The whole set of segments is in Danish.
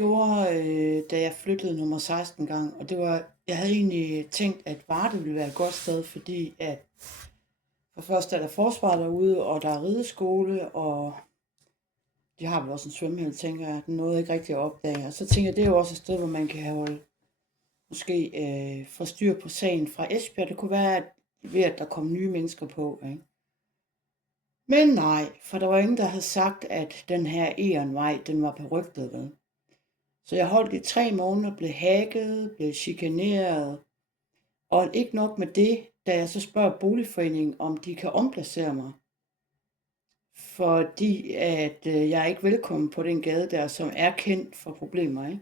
gjorde, da jeg flyttede nummer 16 gang, og det var, jeg havde egentlig tænkt, at Varde ville være et godt sted, fordi at for først er der forsvar derude, og der er rideskole, og de har vel også en svømmehal, tænker jeg. Den nåede ikke rigtig at opdage. Og så tænker jeg, det er jo også et sted, hvor man kan holde måske få styr på sagen fra Esbjerg. Det kunne være, at ved at der kom nye mennesker på, ikke? Men nej, for der var ingen, der havde sagt, at den her Egernvej, den var berygtet ved. Så jeg holdt i 3 måneder, blev hacket, blev chikaneret, og ikke nok med det, da jeg så spørger boligforeningen, om de kan omplacere mig, fordi at jeg er ikke velkommen på den gade der, som er kendt for problemer, ikke?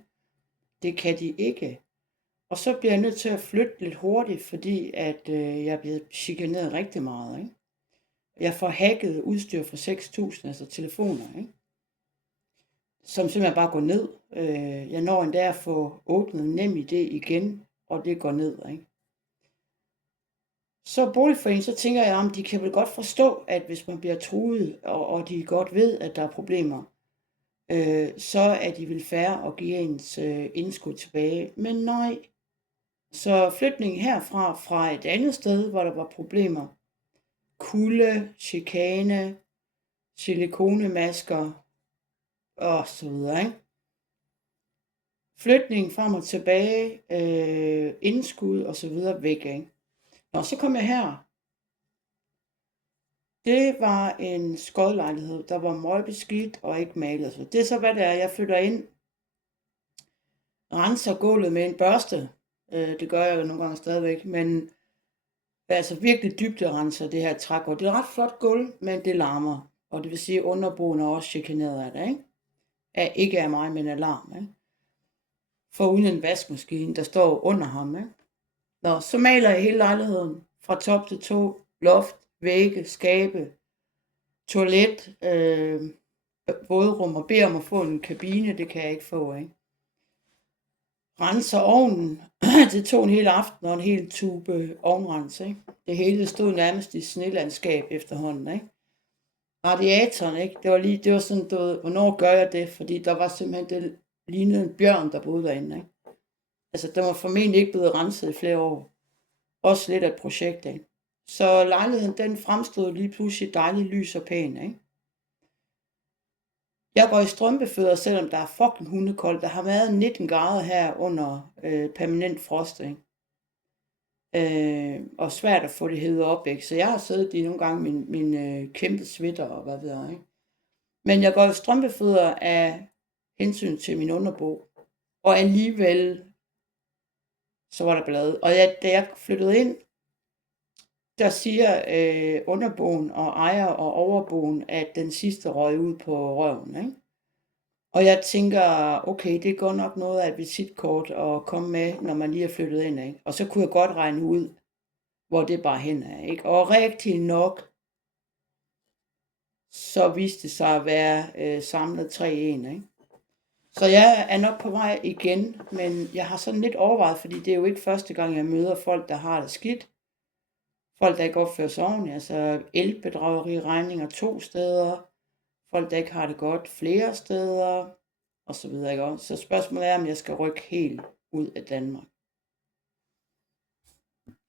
Det kan de ikke. Og så bliver jeg nødt til at flytte lidt hurtigt, fordi at jeg er blevet chikaneret rigtig meget, ikke? Jeg får hacket udstyr for 6.000, altså telefoner, ikke? Som simpelthen bare går ned. Jeg når endda at få åbnet NemID igen, og det går ned, ikke? Så boligforeningen, så tænker jeg, om de kan vel godt forstå, at hvis man bliver truet, og de godt ved, at der er problemer, så er de vel fair at give ens indskud tilbage. Men nej. Så flytningen herfra, fra et andet sted, hvor der var problemer, kulde, chikane, silikonemasker og så videre, ikke? Flytningen frem og tilbage, indskud og så videre væk, ikke? Nå, så kom jeg her. Det var en skodlejlighed, der var møgbeskidt og ikke malet. Så det er så, hvad det er. Jeg flytter ind, renser gulvet med en børste. Det gør jeg jo nogle gange stadigvæk, men altså virkelig dybderenser det her trægulv. Det er et ret flot gulv, men det larmer. Og det vil sige, at underboen er også chikaneret af det, ikke? Ikke af mig, men af larm, ikke? For uden en vaskemaskine, der står under ham, ikke? Nå, så maler jeg hele lejligheden. Fra top til to. Loft, vægge, skabe, toilet, vådrum, og beder om at få en kabine. Det kan jeg ikke få, ikke? Renser ovnen. Det tog en hel aften og en hel tube ovnrens, ikke? Det hele stod nærmest i snelandskab efterhånden, ikke? Radiatoren, ikke? Det var sådan, hvornår gør jeg det? Fordi der var simpelthen, det lignede en bjørn, der boede derinde, ikke? Altså, den var formentlig ikke blevet renset i flere år. Også lidt af et projekt, ikke? Så lejligheden, den fremstod lige pludselig dejligt lys og pæn, ikke? Jeg går i strømpefødder, selvom der er fucking hundekoldt. Der har været 19 grader her under permanent frost, ikke? Og svært at få det hævet op, ikke? Så jeg har siddet i nogle gange min kæmpe sweater og hvad ved jeg, ikke? Men jeg går i strømpefødder af hensyn til min underbo. Og alligevel, så var der ballade. Og da jeg flyttede ind, der siger underboen og ejer og overboen, at den sidste røg ud på røven, ikke? Og jeg tænker, okay, det er godt nok noget af et visitkort at komme med, når man lige er flyttet ind, ikke? Og så kunne jeg godt regne ud, hvor det bare hen er, ikke? Og rigtig nok, så viste det sig at være samlet 3 i 1, ikke? Så jeg er nok på vej igen, men jeg har sådan lidt overvejet, fordi det er jo ikke første gang, jeg møder folk, der har det skidt. Folk, der ikke opfører sig ordentligt, altså elbedrageri, regninger 2 steder. Folk, der ikke har det godt flere steder, og så videre, ikke? Så spørgsmålet er, om jeg skal rykke helt ud af Danmark.